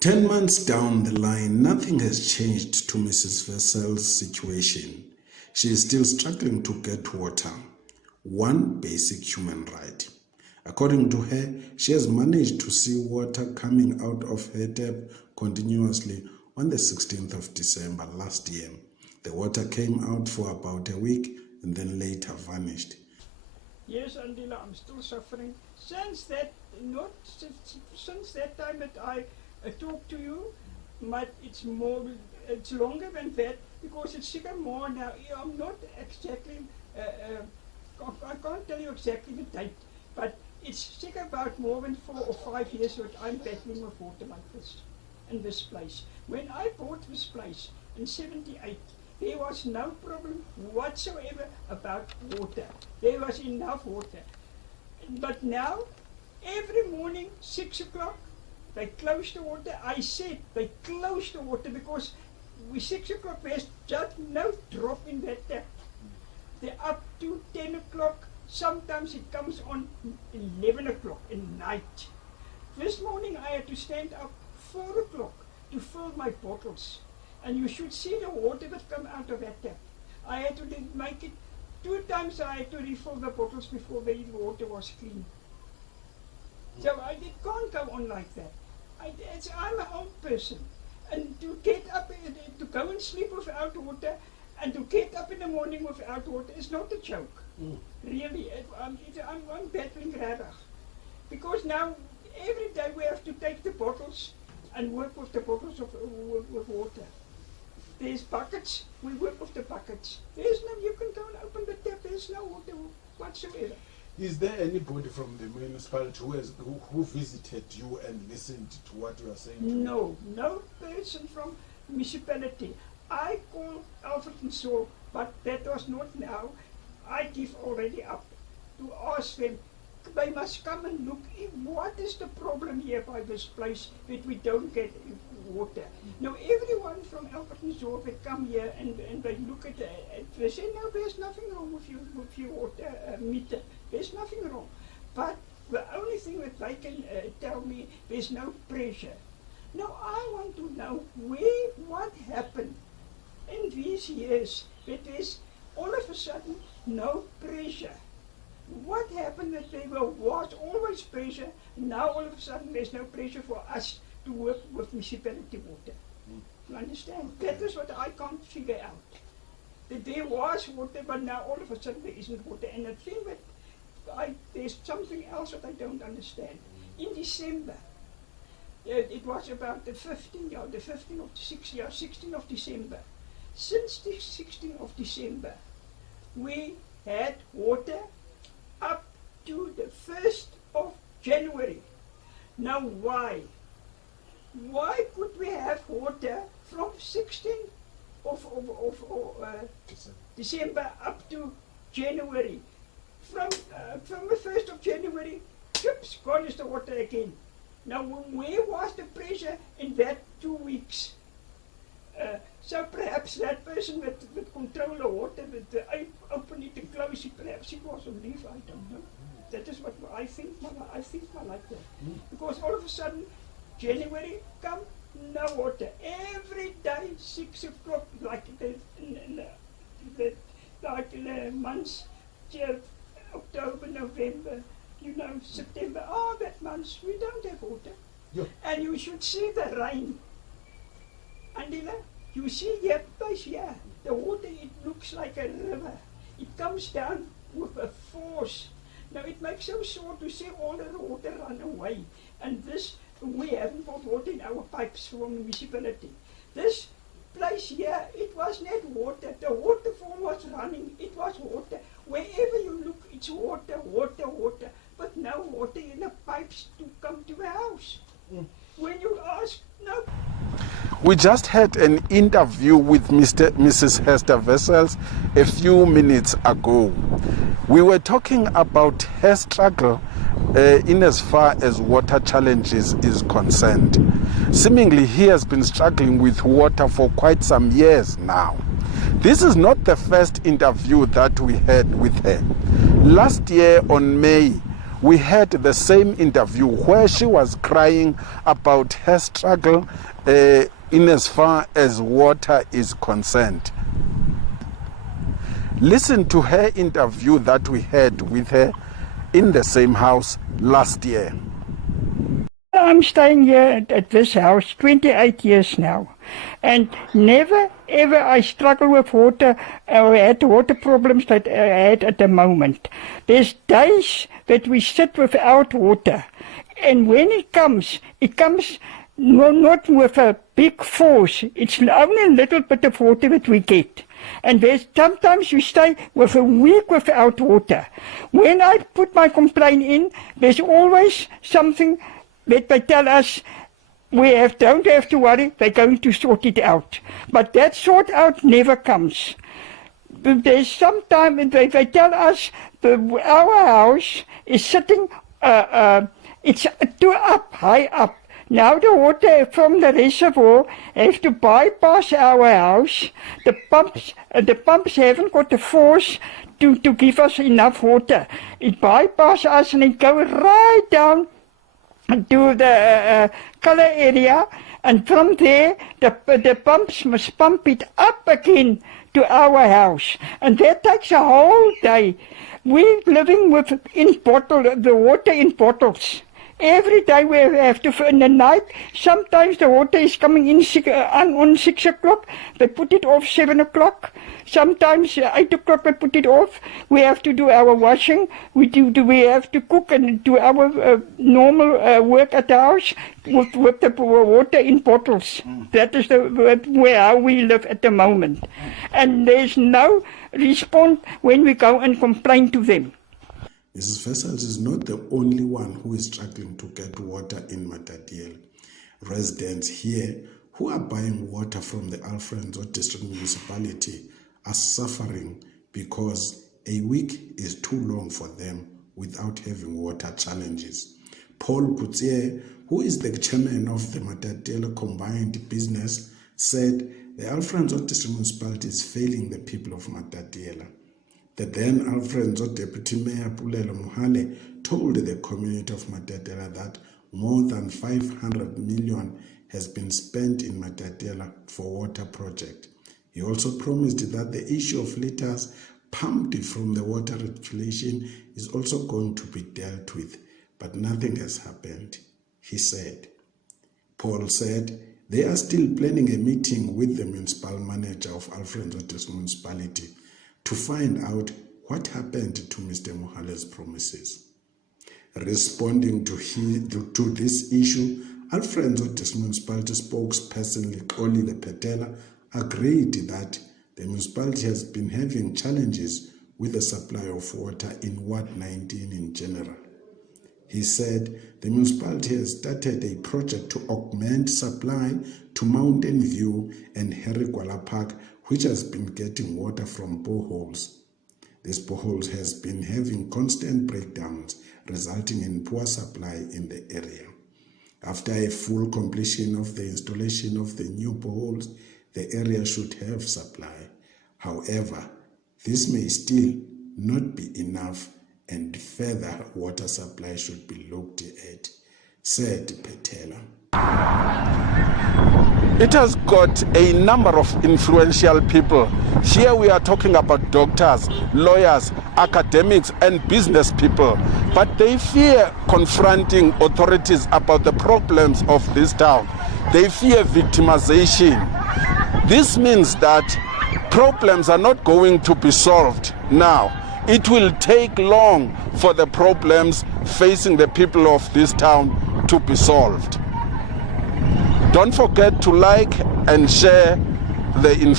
10 months down the line, nothing has changed to Mrs. Vessel's situation. She is still struggling to get water, one basic human right. According to her, she has managed to see water coming out of her tap continuously on the 16th of December last year. The water came out for about a week and then later vanished. Yes, Andila, I'm still suffering. Since that time that I talked to you, but it's longer than that because it's more now. I'm not exactly, I can't tell you exactly the date, but it's about more than 4 or 5 years that I'm battling with water like this in this place. When I bought this place in 78, there was no problem whatsoever about water. There was enough water. But now, every morning, 6 o'clock, they close the water. I said they close the water because with 6 o'clock there's just no drop in that tap. They're up to 10 o'clock. Sometimes it comes on 11 o'clock at night. This morning I had to stand up 4 o'clock to fill my bottles. And you should see the water that come out of that tap. I had to make it 2 times. I had to refill the bottles before the water was clean. So it can't go on like that. I'm an old person, and to get up, to go and sleep without water, and to get up in the morning without water is not a joke. Really, I'm battling rather. Because now, every day we have to take the bottles and work with the bottles with water. There's buckets, we work with the buckets. There's no, you can go and open the tap, there's no water whatsoever. Is there anybody from the municipality who visited you and listened to what you are saying? No person from municipality. I called Alfred Nzo, but that was not now. I give already up to ask them. They must come and look. What is the problem here by this place that we don't get water? Now everyone from Alfred Nzo they come here and they look at it. They say, no, there's nothing wrong with your water meter. There's nothing wrong. But the only thing that they can tell me, there's no pressure. Now I want to know what happened in these years that there's all of a sudden no pressure. What happened that there was always pressure, now all of a sudden there's no pressure for us to work with municipality water. You understand? That is what I can't figure out. That there was water, but now all of a sudden there isn't water. And I think that there's something else that I don't understand. In December, it was about the 16th of December. Since the 16th of December, we had water up to the 1st of January. Now why? Why could we have water from 16th of December up to January? From the 1st of January, chips, gone is the water again. Now where was the pressure in that 2 weeks? So perhaps that person that control the water, that open it and close it, perhaps it was on leave, I don't know. That is what I think like that. Because all of a sudden, January come, no water. Every day, 6 o'clock, like the months, October, November, September, all that months, we don't have water. Yeah. And you should see the rain. Andila, you see here, the water, it looks like a river. It comes down with a force. Now it makes so sore to see all the water run away. And this, we haven't got water in our pipes from the municipality. This place here, it was not water. The waterfall was running, it was water. Wherever you look, it's water, water, water. But no water in the pipes to come to the house. When you ask, no. We just had an interview with Mrs. Hester Wessels a few minutes ago. We were talking about her struggle in as far as water challenges is concerned. Seemingly, he has been struggling with water for quite some years now. This is not the first interview that we had with her. Last year on May, we had the same interview where she was crying about her struggle in as far as water is concerned. Listen to her interview that we had with her in the same house last year. I'm staying here at this house 28 years now, and never ever I struggle with water or had water problems that I had at the moment. There's days that we sit without water, and when it comes not with a big force. It's only a little bit of water that we get. And there's sometimes you stay with a week without water. When I put my complaint in, there's always something that they tell us don't have to worry, they're going to sort it out. But that sort out never comes. There's sometimes they tell us our house is sitting, it's too up, high up. Now the water from the reservoir has to bypass our house. The pumps haven't got the force to give us enough water. It bypasses us and it goes right down to the colour area, and from there the pumps must pump it up again to our house, and that takes a whole day. We're living with the water in bottles. Every day we have to, in the night, sometimes the water is coming in on 6 o'clock, they put it off 7 o'clock. Sometimes 8 o'clock they put it off. We have to do our washing, we have to cook and do our normal work at the house with the water in bottles. That is how we live at the moment. And there's no response when we go and complain to them. Mrs. Vessels is not the only one who is struggling to get water in Matatiele. Residents here who are buying water from the Alfred Nzo District Municipality are suffering because a week is too long for them without having water challenges. Paul Kutsie, who is the chairman of the Matatiele Combined Business, said the Alfred Nzo District Municipality is failing the people of Matatiele. The then Alfred Nzo Deputy Mayor Pulelo Mohale told the community of Matatiele that more than 500 million has been spent in Matatiele for water project. He also promised that the issue of litters pumped from the water regulation is also going to be dealt with, but nothing has happened, he said. Paul said they are still planning a meeting with the municipal manager of Alfred Nzo District Municipality to find out what happened to Mr. Mohale's promises. Responding to this issue, Alfred Nzo District Municipality spokesperson Xolile Petela agreed that the municipality has been having challenges with the supply of water in Ward 19 in general. He said the municipality has started a project to augment supply to Mountain View and Herigwala Park, which has been getting water from boreholes. This boreholes has been having constant breakdowns, resulting in poor supply in the area. After a full completion of the installation of the new boreholes, the area should have supply. However, this may still not be enough and further water supply should be looked at, said Petela. It has got a number of influential people. Here we are talking about doctors, lawyers, academics, and business people. But they fear confronting authorities about the problems of this town. They fear victimization. This means that problems are not going to be solved now. It will take long for the problems facing the people of this town to be solved. Don't forget to like and share the information.